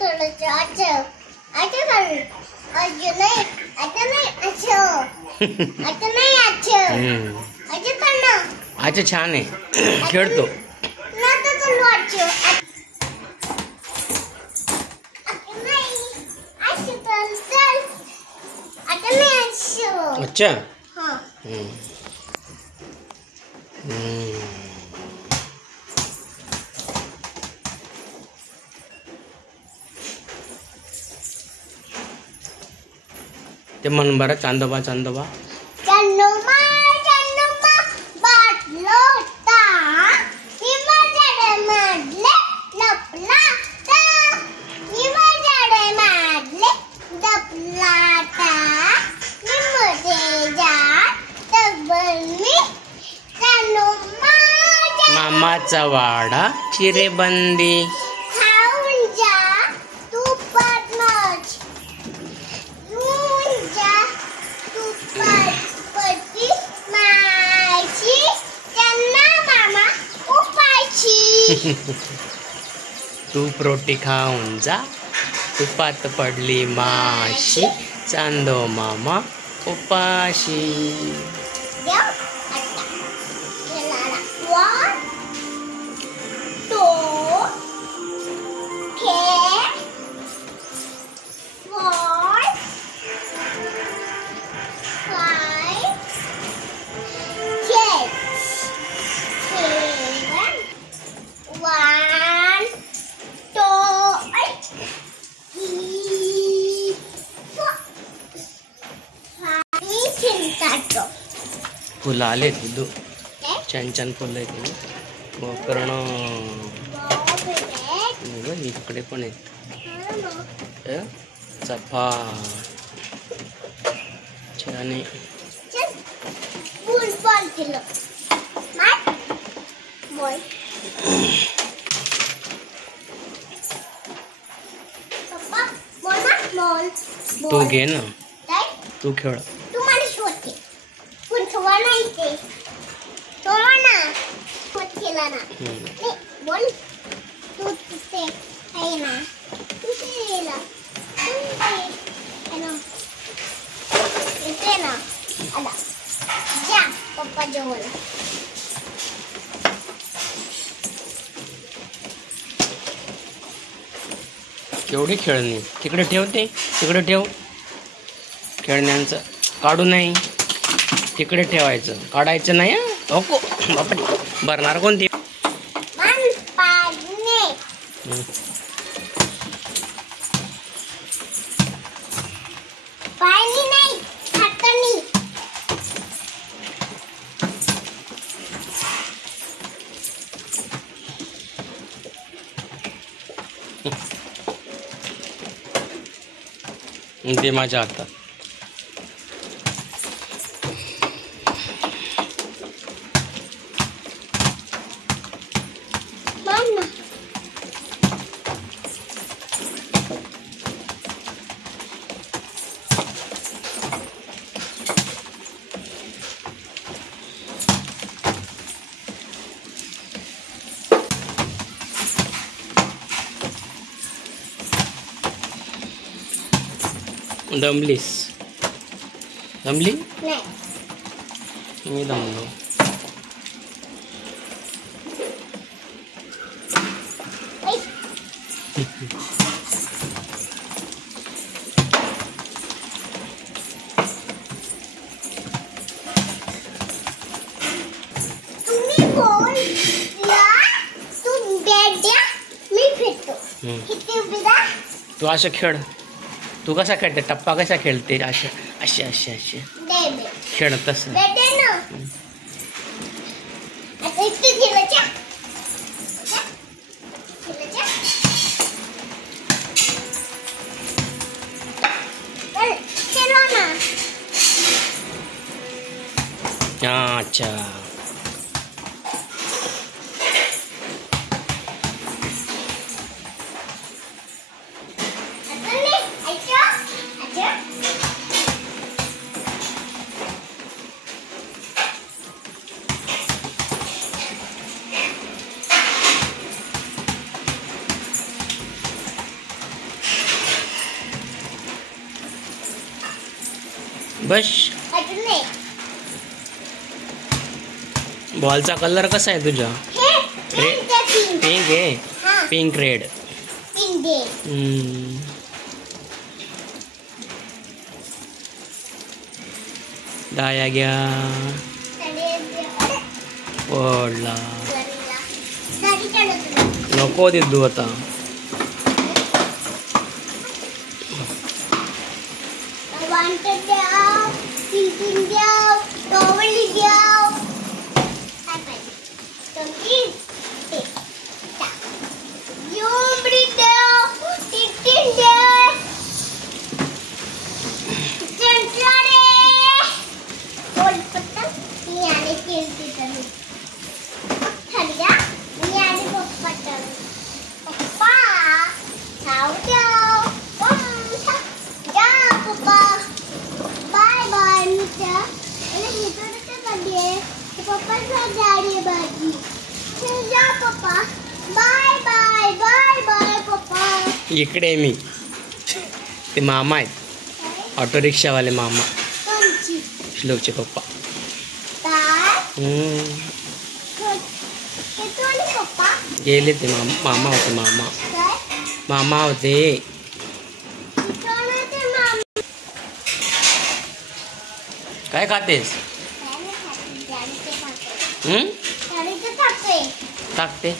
थोडंसं अच्छा अच्छा चालेल अजून नाही आता नाही अच्छा आता नाही अच्छा अच्छा तर ना अच्छा छान आहे खेळतो ना तर चालू अच्छा आता नाही अच्छा चल आता नाही अच्छा अच्छा हां ते म्हण बरं चांदोबा चांदोबा चन्नुमा चन्नुमा बाटलोटा निमजाडे माडले लपलाटा निमजाडे माडले लपलाटा निमजे जा तबलमी चन्नुमा मामाचा वाडा चिरेबंदी खाऊन जा तुपात मच पती माशी त्यांना मामा उपाशी तूप रोटी खाऊन जा तुपात पडली माशी चांदो मामा उपाशी देव आता गेला वन टू के फोर 5 6 7 1 2 3 4 मी चिंतातो फुलं आले तिथं छान छान फुलं आहेत गोकर्ण इकडे पण आहेत चाफा छान आहे फुल बॉल केलं बॉल पप्पा बॉल तू घे ना तू खेळ तू मला शोधते पण ठेवा नाही ते ठेवा ना शोध केला ना नाही बोल तू तिथे आहे ना तू गेला इथे ना आला जा पप्पा जवळ केवढी खेळणी तिकडे ठेवते तिकडे ठेव खेळण्यांचं काढू नाही तिकडे ठेवायचं काढायचं नाही ओको बापरे भरणार कोणती पाणी नाही हातानी ते माझ्या हातात दमलीस दमली नाही मी दमलो तुम्ही बोलला तू बॅट द्या मी फिरतो किती उभी जा तू असं खेळ तू कसा खेळते टप्पा कसा खेळते असे असे असे असे खेळ तसं अच्छा बस. अजून नाही. बॉलचा कलर कसा आहे तुझा? पिंक पिंक आहे. Pink red. पिंक आहे. डाया घ्या. पडला. नको दिदू आता. इकडे मी ते मामा आहेत ऑटो रिक्षावाले मामा श्लोकचे पप्पा. गेले ते मामा होते. मामा होते. काय खातेस? टाकते.